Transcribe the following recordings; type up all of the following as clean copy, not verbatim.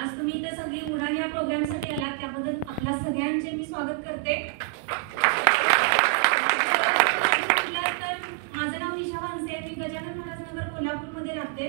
आज तुम्ही इथे सगळी उडान या प्रोग्रामसाठी आलात त्याबद्दल आपल्या सगळ्यांचे मी स्वागत करते। तर माझं नाव निशा वानसे आहे, मी गजानन महाराज नगर कोल्हापूरमध्ये राहते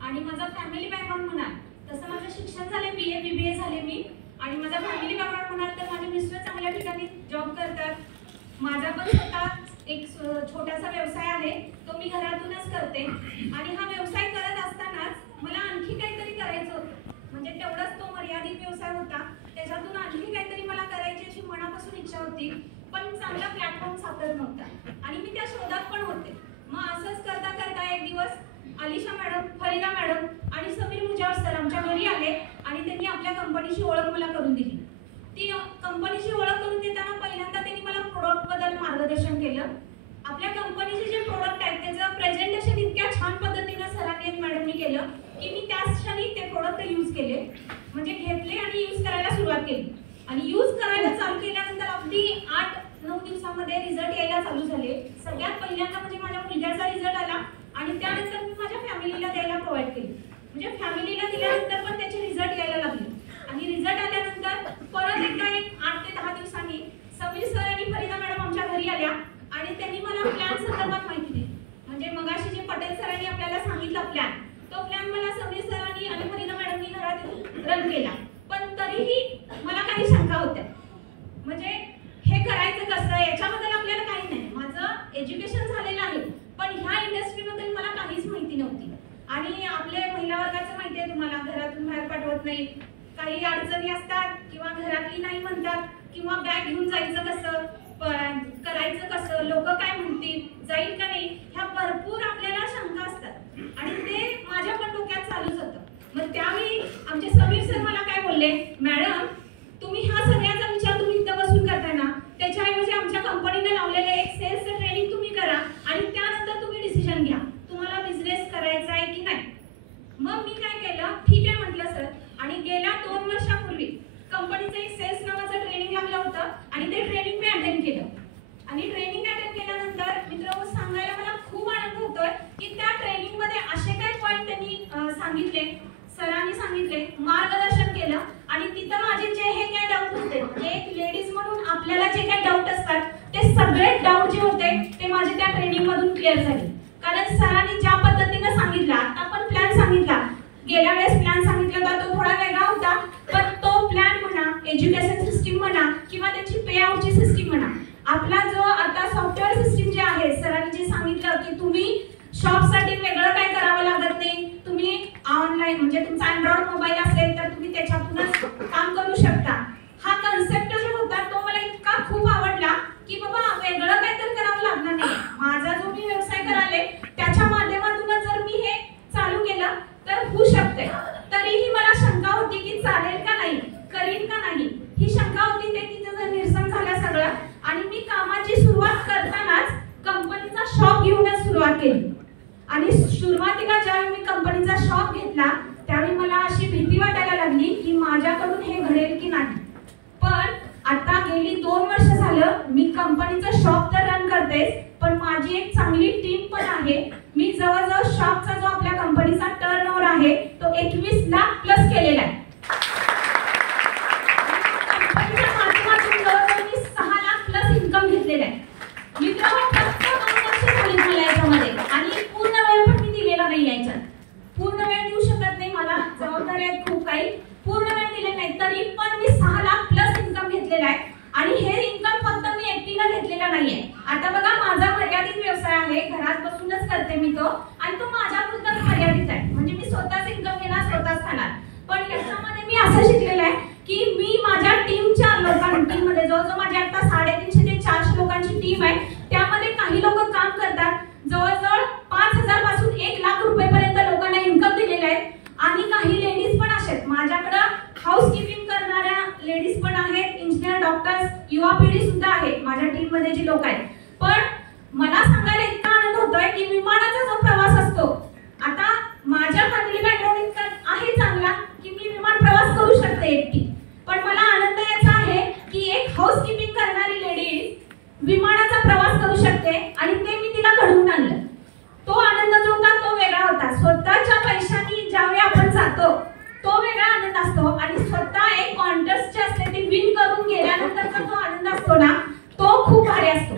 आणि माझा फॅमिली बॅकग्राऊंड म्हणाल तसं माझं शिक्षण झाले BA BBA झाले मी आणि माझा फॅमिली बॅकग्राऊंड म्हणाल तर माझे मिस्टर चांगल्या ठिकाणी जॉब करतात। माझा पण स्वतः एक छोटासा व्यवसाय आहे, तो मी घरातूनच करते आणि हा व्यवसाय करत असतानाच मला आणखी काहीतरी करायचं होतं, म्हणजे तेवढाच तो मर्यादित व्यवसाय होता, त्याच्यातून आणखी काहीतरी मला करायची अशी मनापासून इच्छा होती, पण चांगला प्लॅटफॉर्म सापडत नव्हता आणि मी त्या शोधात पण होते। मग असंच करता करता एक दिवस अलिशा मॅडम, फरीदा मॅडम आणि समीर मुजावर सर आमच्या घरी आले आणि त्यांनी आपल्या कंपनीची ओळख मला करून दिली। ती कंपनीची ओळख करून देताना पहिल्यांदा त्यांनी मला प्रोडक्ट बद्दल मार्गदर्शन केलं। आपल्या कंपनीचे जे प्रोडक्ट आहेत त्याचं प्रेझेंटेशन इतक्या छान पद्धतीने सरांनी आणि मॅडमनी केलं की मी त्याच क्षणी ते प्रोडक्ट यूज केले, म्हणजे घेतले आणि यूज करायला सुरुवात केली आणि यूज करायला चालू केल्यानंतर अगदी 8-9 दिवसांमध्ये रिझल्ट यायला चालू झाले। सगळ्यात पहिल्यांदा म्हणजे माझ्या मुलग्याचा रिझल्ट आला आणि त्यानंतर मी माझ्या फॅमिलीला द्यायला प्रोव्हाइड केली, म्हणजे फॅमिलीला दिल्यानंतर पण त्याचे रिझल्ट यायला लागले आणि रिझल्ट आल्यानंतर परत एकदा एक 8 ते 10 दिवसांनी समीर सर आणि फरीदा मॅडम आमच्या घरी आल्या आणि त्यांनी मला प्लॅन संदर्भात माहिती दिली, म्हणजे मगाशी जे पटेल सरांनी आपल्याला सांगितलं प्लॅन, तो प्लॅन मला समीर सरांनी आणि फरीदा मॅडमनी घरात रन केला, पण तरीही मला काही शंका होत्या, म्हणजे हे करायचं कसं याच्याबद्दल आपल्याला काही नाही, माझं एज्युकेशन झालेलं आहे पण ह्या इंडस्ट्रीबद्दल मला काहीच माहिती नव्हती आणि आपले महिला वर्गाचं माहिती आहे तुम्हाला, घरातून बाहेर पाठवत नाही, काही अडचणी असतात किंवा घरातली नाही म्हणतात किंवा बॅग घेऊन जायचं कसं, करायचं कसं, लोक काय म्हणतील, जाईल का नाही, ह्या भरपूर आपल्याला शंका असतात आणि ते माझ्या पण डोक्यात चालूच होतं। मग त्यावेळी आमचे समीर सर मला काय बोलले, मॅडम तुम्ही हा सगळ्याचा विचार तुम्ही इथं बसून करताय ना, त्याच्याऐवजी आमच्या कंपनीने लावलेले एक सेल्सचं ट्रेनिंग तुम्ही करा आणि त्यानंतर तुम्ही डिसिजन घ्या तुम्हाला बिझनेस करायचा आहे की नाही। मग मी काय केलं, ठीक आहे म्हटलं सर, आणि गेल्या 2 वर्षापूर्वी कंपनीचं एक सेल्स नावाचं ट्रेनिंग लागलं होतं आणि ते ट्रेनिंग मी अटेंड केलं आणि ट्रेनिंग अटेंड केल्यानंतर मित्रांनो सांगायला मला खूप आनंद होतोय की त्या ट्रेनिंगमध्ये असे काही पॉईंट त्यांनी सांगितले, सरांनी सांगितले, मार्गदर्शन केलं आणि तिथं माझे जे हे काही डाऊट होते, एक लेडीज म्हणून आपल्याला जे काही डाऊट असतात ते सगळे डाऊट जे होते ते माझे त्या ट्रेनिंग मधून क्लिअर झाले, कारण सरांनी ज्या पद्धतीने सांगितलं, आता पण प्लॅन सांगितला, गेल्या वेळेस प्लॅन सांगितला होता तो थोडा वेगळा होता, पण तो प्लॅन म्हणा, एज्युकेशन सिस्टीम म्हणा किंवा त्याची पे आउटची सिस्टीम म्हणा, आपला जो आता सॉफ्टवेअर सिस्टीम जे आहे सरांनी जे सांगितलं की तुम्ही शॉपसाठी वेगळं काय करावं लागत नाही, तुम्ही ऑनलाईन म्हणजे तुमचा अँड्रॉइड मोबाईल असेल तर तुम्ही त्याच्यातूनच काम करू शकता, हा कन्सेप्ट जो होता तो मला इतका खूप आवडला की बाबा वेगळं काहीतरी करावं लागणार नाही, माझा जो मी व्यवसाय कराले त्याच्या माध्यमातूनच जर मी हे चालू केलं तर होऊ शकते। तरीही मला शंका होती की चालेल का नाही, करीन का नाही, ही शंका होती, ते तिचं निरसन झालं सगळं आणि मी कामाची सुरुवात करतानाच कंपनीचा शॉप घेऊनच सुरुवात केली आणि सुरुवातीला ज्यावेळी मी कंपनीचा शॉप घेतला त्यावेळी मला अशी भीती वाटायला लागली की माझ्याकडून हे घडेल की नाही, पण आता गेली 2 वर्ष झालं मी कंपनीचा शॉप तर रन करतेच पण माझी एक चांगली टीम पण आहे, मी जवळजवळ शॉपचा जो आपल्या कंपनीचा टर्नओव्हर आहे तो 21 लाख प्लस केलेला आहे, कंपनीच्या माध्यमातून जवळजवळ मी 6 लाख प्लस इन्कम घेतलेला आहे। मित्रांनो फक्त 2 वर्ष झाली मला याच्यामध्ये आणि पूर्ण वेळ पण मी दिलेला नाही, याच्यात पूर्ण वेळ देऊ शकत नाही, मला जबाबदारी आहे खूप काही, पूर्ण वेळ दिले नाही, तरी पण मी 6 लाख प्लस इन्कम घेतलेला आहे आणि हे इन्कम फक्त मी एकटीने घेतलेला नाहीये। आता बघा माझा मर्यादित व्यवसाय आहे, घरात बसूनच करते मी तो आणि तो माझ्यापुरता मर्यादित आहे, म्हणजे मी स्वतःच इन्कम घेणार, स्वतःच खाणार, पण याच्यामध्ये मी असं शिकलेलं आहे की मी माझ्या टीमच्या लोकांमध्ये जवळजवळ माझी आता 350 ते 400 लोकांची टीम आहे, त्यामध्ये काही लोक काम करतात, जवळजवळ 5000 पासून 1 लाख रुपयेपर्यंत लोकांना इन्कम दिलेले आहेत आणि काही लेडीज पण आहेत माझ्याकडे, हाऊसकीपिंग करणाऱ्या लेडीज पण आहेत, इंजिनियर, डॉक्टर्स, युवा पिढी सुद्धा आहे माझ्या टीम मध्ये जी लोक आहेत। पण मला सांगायला इतका आनंद होतोय की विमानाचा जो प्रवास असतो, आता माझ्या फॅमिली बॅकग्राऊंड इतका आहे चांगला की मी विमान प्रवास करू शकते एकटी, पण मला आनंद याचा आहे की एक हाऊसकीपिंग करणारी लेडीज विमानाचा प्रवास करू शकते आणि ते मी तिला घडवून आणलं, तो आनंद जो होता तो वेगळा होता, स्वतःच्या पैशांनी ज्यावेळी आपण जातो तो वेगळा आनंद स्वतः एक कॉन्टेस्ट जे असते ते विन करून गेल्यानंतरचा जो आनंद असतो ना तो खूप भारी असतो.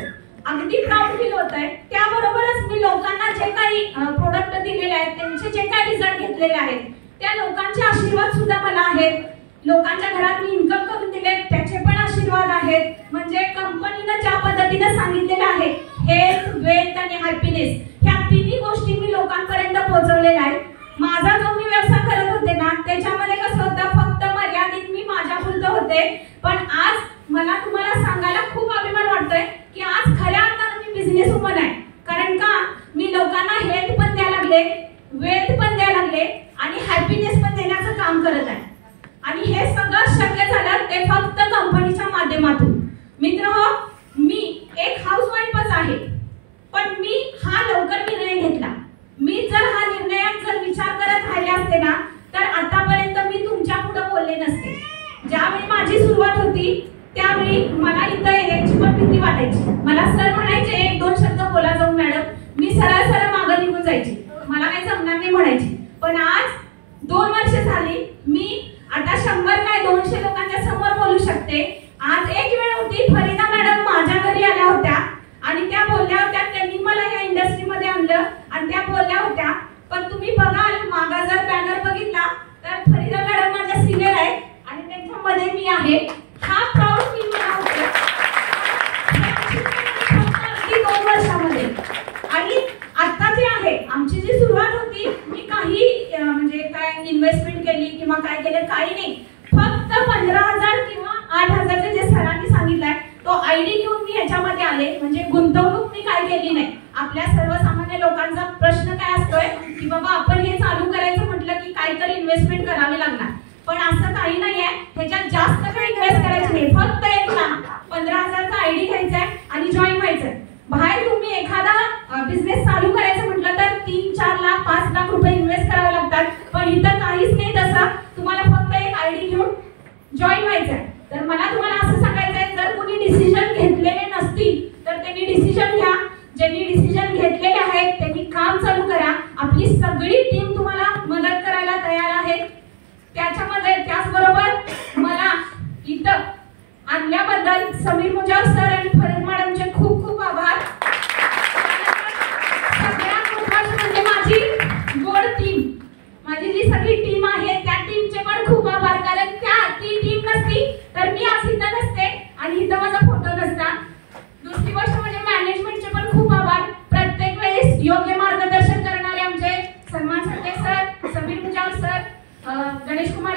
अगदी प्राऊड फील होत आहे. त्याबरोबरच मी लोकांना जे काही प्रोडक्ट दिलेले आहेत त्यांचे जे काही रिझल्ट घेतलेले आहेत त्या लोकांचे आशीर्वाद सुद्धा मला आहेत. लोकांच्या घरात मी इन्कम करून दिले त्याचे पण आशीर्वाद आहेत. म्हणजे कंपनीनं ज्या पद्धतीने सांगितलेलं आहे हेल्थ, वेल्थ आणि हॅपीनेस ह्या तिन्ही गोष्टी मी लोकांपर्यंत पोहोचवलेल्या आहेत. माझा जो मी व्यवसाय करत होते ना त्याच्यामध्ये कसं होतं फक्त मर्यादित मी माझ्यापुरतं होते. पण आज मला तुम्हाला सांगायला खूप अभिमान वाटतोय की आज खऱ्या अर्थाने मी बिझनेस वुमन आहे. कारण का मी लोकांना हेल्थ पण द्यायला लागले, वेल्थ पण द्यायला लागले आणि हॅपीनेस पण देण्याचं काम करत आहे. आणि हे सगळं शक्य झालं ते फक्त कंपनीच्या माध्यमातून. मित्रहो, मी एक हाऊसवाईफच आहे पण मी हा लवकर निर्णय घेतला. मी जर हा निर्णयात जर विचार करत राहिले असते ना तर आतापर्यंत मी तुमच्या पुढे बोलले नसते. ज्यावेळी माझी सुरुवात होती त्यावेळी मला इथं येण्याची पण भीती वाटायची. मला सर म्हणायचे एक दोन शब्द बोला जाऊन मॅडम, मी सरळ सरळ मागे निघून जायची, मला काही जमणार नाही म्हणायची. पण आज 2 वर्ष झाली मी आता 100 काय 200 लोकांच्या समोर बोलू शकते. आज एक वेळ होती फरीदा मॅडम माझ्या घरी आल्या होत्या आणि त्या बोलल्या होत्या त्यांनी मला या इंडस्ट्रीमध्ये आणलं आणि त्या बोलल्या होत्या पण तुम्ही बघाल मागा जर बॅनर बघितला तर फरीदा मॅडम माझ्या सिनियर आहेत आणि त्यांच्यामध्ये मी आहे. हा प्राऊड फील मला होतं 2 वर्षामध्ये. आणि आता जे आहे आमची जी सुरुवात होती मी काही म्हणजे काय इन्व्हेस्टमेंट केली किंवा काय केलं काही नाही. फक्त 15,000 किंवा 8,000 जे सरांनी सांगितलंय तो आयडी घेऊन मी ह्याच्यामध्ये आले. म्हणजे गुंतवणूक मी काय केली नाही. आपल्या सर्वसामान्य लोकांचा प्रश्न काय असतोय की बाबा आपण हे चालू करायचं म्हटलं की काहीतरी इन्व्हेस्टमेंट करावी लागणार. पण असं काही नाहीये, ह्याच्यात जास्त काही इन्व्हेस्ट करायचं नाही. फक्त एक लाख 15,000चा आयडी घ्यायचा आहे आणि जॉईन व्हायचंय. बाहेर तुम्ही एखादा बिझनेस चालू करायचं म्हटलं तर 3-4 लाख 5 लाख रुपये इन्व्हेस्ट करावे लागतात. पण इथं काहीच नाही तसं. तुम्हाला फक्त एक आयडी घेऊन जॉईन व्हायचंय. तर मला तुम्हाला असं सांगायचंय जर कोणी डिसिजन घेतलेले नसतील तर त्यांनी डिसिजन घ्या. ज्यांनी डिसिजन घेतलेले आहेत त्यांनी काम चालू करा. आपली सगळी टीम तुम्हाला मदत करायला तयार आहे. त्याच्यामध्ये त्याचबरोबर मला इथं आणल्याबद्दल समीर मुजावर सर आणि फरीद मॅडमचे खूप खूप आभार. सगळ्यात महत्त्वाचं म्हणजे माझी गोड टीम, माझी जी सगळी टीम आहे त्या टीमचे पण खूप आभार. कारण ती टीम नसती तर मी आज इथं नसते आणि इथं माझा फोटो नसता. दुसरी गोष्ट म्हणजे मॅनेजमेंटचे पण खूप आभार. प्रत्येक वेळेस योग्य मार्गदर्शन करणारे आमचे सन्मान सर, समीर मुजावर सर, गणेश कुमार